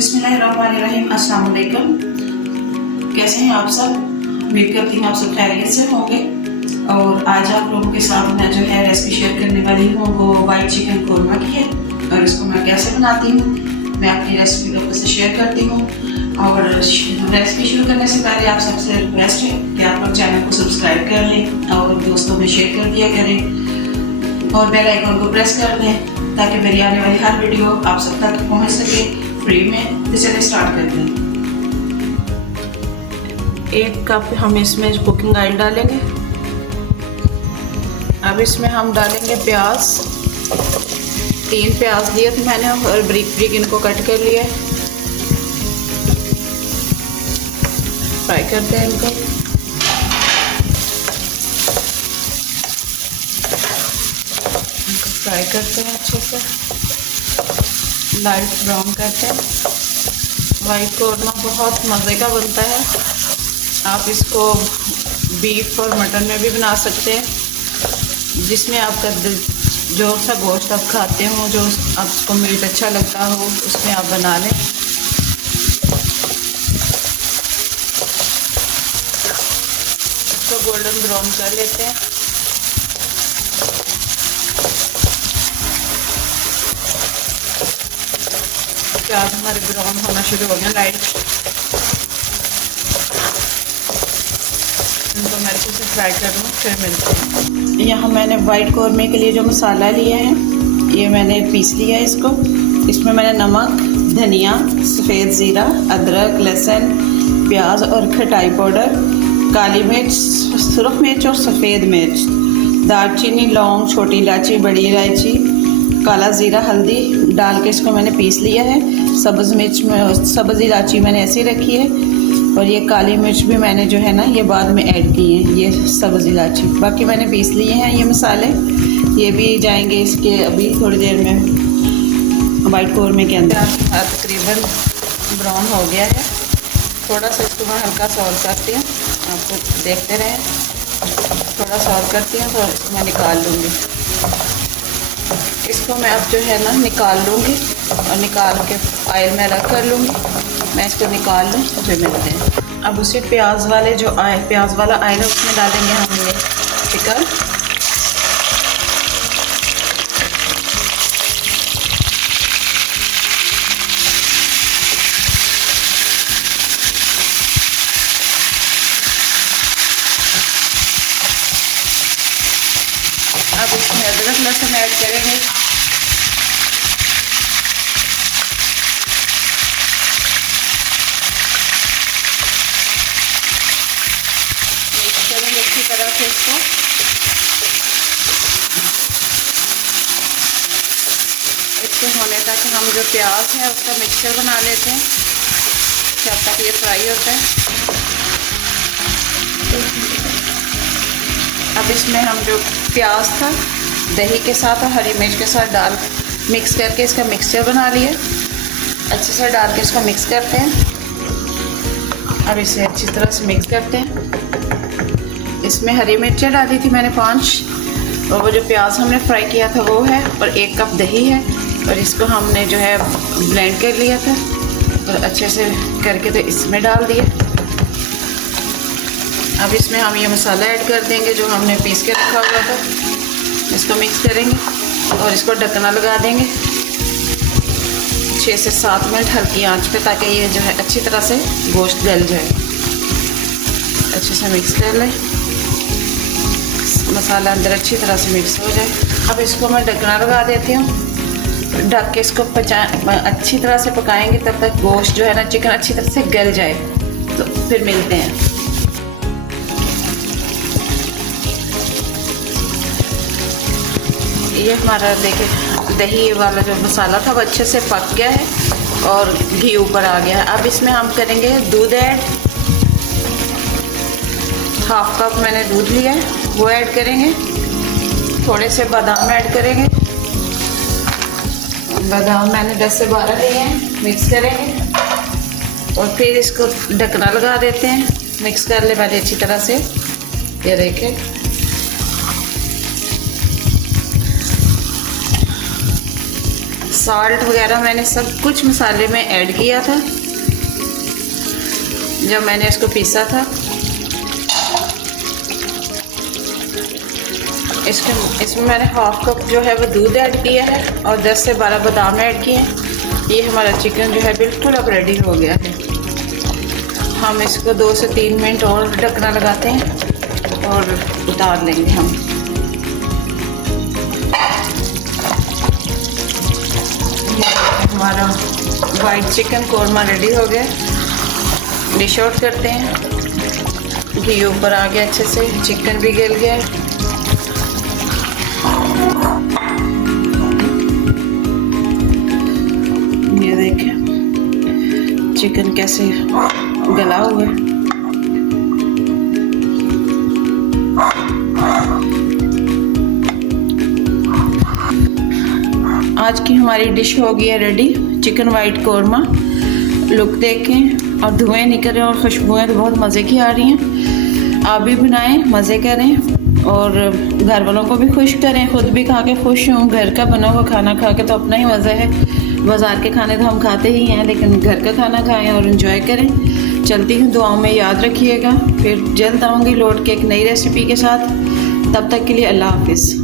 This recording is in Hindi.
बिस्मिल्लाहिर्रहमानिर्रहीम। अस्सलाम वालेकुम। कैसे हैं आप सब? उम्मीद करती हूँ आप सब खैरियत से होंगे। और आज आप लोगों के साथ मैं जो है रेसिपी शेयर करने वाली हूँ वो वाइट चिकन कोरमा की है। और इसको मैं कैसे बनाती हूँ मैं अपनी रेसिपी लोगों से शेयर करती हूँ। और रेसिपी शुरू करने से पहले आप सबसे रिक्वेस्ट है कि आप लोग चैनल को सब्सक्राइब कर लें और दोस्तों में शेयर कर दिया करें और बेल आइकन को प्रेस कर दें ताकि मेरी आने वाली हर वीडियो आप सब तक पहुँच सके फ्री में। तो चलिए स्टार्ट करते हैं। 1 कप हम इसमें कुकिंग ऑयल डालेंगे। अब इसमें हम डालेंगे प्याज। 3 प्याज लिए थे मैंने और ब्रिक ब्रिक इनको कट कर लिया। फ्राई करते हैं इनको। फ्राई करते हैं अच्छे से, लाइट ब्राउन करते हैं। वाइट कोरमा बहुत मज़े का बनता है। आप इसको बीफ और मटन में भी बना सकते हैं, जिसमें आपका जो सा गोश्त आप खाते हो, जो आपको मीट अच्छा लगता हो उसमें आप बना लें। इसको गोल्डन ब्राउन कर लेते हैं। प्याज हमारे ब्राउन होना शुरू हो गया लाइट। इनको मैं अच्छे से फ्राई कर लूँ फिर मिलते हैं। यहाँ मैंने वाइट कोरमे के लिए जो मसाला लिया है ये मैंने पीस लिया है इसको। इसमें मैंने नमक, धनिया, सफ़ेद ज़ीरा, अदरक, लहसुन, प्याज और खटाई पाउडर, काली मिर्च, सुरख मिर्च और सफ़ेद मिर्च, दालचीनी, लौंग, छोटी इलायची, बड़ी इलायची, काला ज़ीरा, हल्दी डाल के इसको मैंने पीस लिया है। सब्ज़ मिर्च में सब्ज़ इलायची मैंने ऐसी रखी है और ये काली मिर्च भी मैंने जो है ना ये बाद में ऐड की है, ये सब्ज़ इलायची। बाकी मैंने पीस लिए हैं ये मसाले, ये भी जाएंगे इसके अभी थोड़ी देर में वाइट कोरमे के अंदर। तकरीबन ब्राउन हो गया है। थोड़ा सा इसको मैं हल्का सा और करती हूँ, आपको देखते रहें। थोड़ा सा और करती हूँ तो इसको मैं निकाल लूँगी। इसको मैं अब जो है ना निकाल लूँगी और निकाल के ऑयल में रख कर लूँगी। मैं इसको निकाल लूँ तो फिर मिलते हैं। अब उसी प्याज वाला ऑयल है उसमें डालेंगे हम ये चिकन। अब इसमें अदरक लहसुन ऐड करेंगे। मिक्स करेंगे अच्छी तरह से इसको। इसको होने तक हम जो प्याज है उसका मिक्सचर बना लेते हैं जब तक ये फ्राई होता है। अब इसमें हम जो प्याज था दही के साथ और हरी मिर्च के साथ डाल मिक्स करके इसका मिक्सचर बना लिए। अच्छे से डाल के इसको मिक्स करते हैं। अब इसे अच्छी तरह से मिक्स करते हैं। इसमें हरी मिर्चें डाली थी मैंने 5 और वो जो प्याज हमने फ्राई किया था वो है और 1 कप दही है और इसको हमने जो है ब्लेंड कर लिया था और अच्छे से करके तो इसमें डाल दिया। अब इसमें हम ये मसाला ऐड कर देंगे जो हमने पीस के रखा हुआ था। इसको मिक्स करेंगे और इसको ढकना लगा देंगे 6 से 7 मिनट हल्की आंच पे, ताकि ये जो है अच्छी तरह से गोश्त गल जाए। अच्छे से मिक्स कर लें, मसाला अंदर अच्छी तरह से मिक्स हो जाए। अब इसको मैं ढकना लगा देती हूँ। ढक के इसको अच्छी तरह से पकाएंगे तब तक गोश्त जो है ना चिकन अच्छी तरह से गल जाए। तो फिर मिलते हैं। ये हमारा देखिए दही वाला जो मसाला था वो अच्छे से पक गया है और घी ऊपर आ गया है। अब इसमें हम करेंगे दूध ऐड। 1/2 कप मैंने दूध लिया है वो ऐड करेंगे। थोड़े से बादाम ऐड करेंगे। बादाम मैंने 10 से 12 लिए हैं। मिक्स करेंगे और फिर इसको ढकना लगा देते हैं। मिक्स कर ले पहले अच्छी तरह से। ये देखें साल्ट वगैरह मैंने सब कुछ मसाले में ऐड किया था जब मैंने इसको पीसा था। इसमें मैंने हाफ कप जो है वो दूध ऐड किया है और 10 से 12 बादाम ऐड किए हैं। ये हमारा चिकन जो है बिल्कुल अब रेडी हो गया है। हम इसको 2 से 3 मिनट और ढकना लगाते हैं और उतार लेंगे हम। हमारा वाइट चिकन कोरमा रेडी हो गया। डिश आउट करते हैं। घी ऊपर आ गया अच्छे से, चिकन भी गल गया है। ये देखें चिकन कैसे गला हुआ है। आज की हमारी डिश हो गई है ready, chicken white korma. Look देखें और धुएं निकल रहे हैं और खुशबुएं तो बहुत मज़े की आ रही हैं। आप भी बनाएं, मज़े करें और घर वालों को भी खुश करें, ख़ुद भी खा के खुश हों। घर का बना हुआ खाना खा के तो अपना ही मज़ा है। बाज़ार के खाने तो हम खाते ही हैं, लेकिन घर का खाना खाएं और इन्जॉय करें। चलती हूँ, दुआओं में याद रखिएगा। फिर जल्द आऊँगी लौट के एक नई रेसिपी के साथ। तब तक के लिए अल्लाह हाफिज़।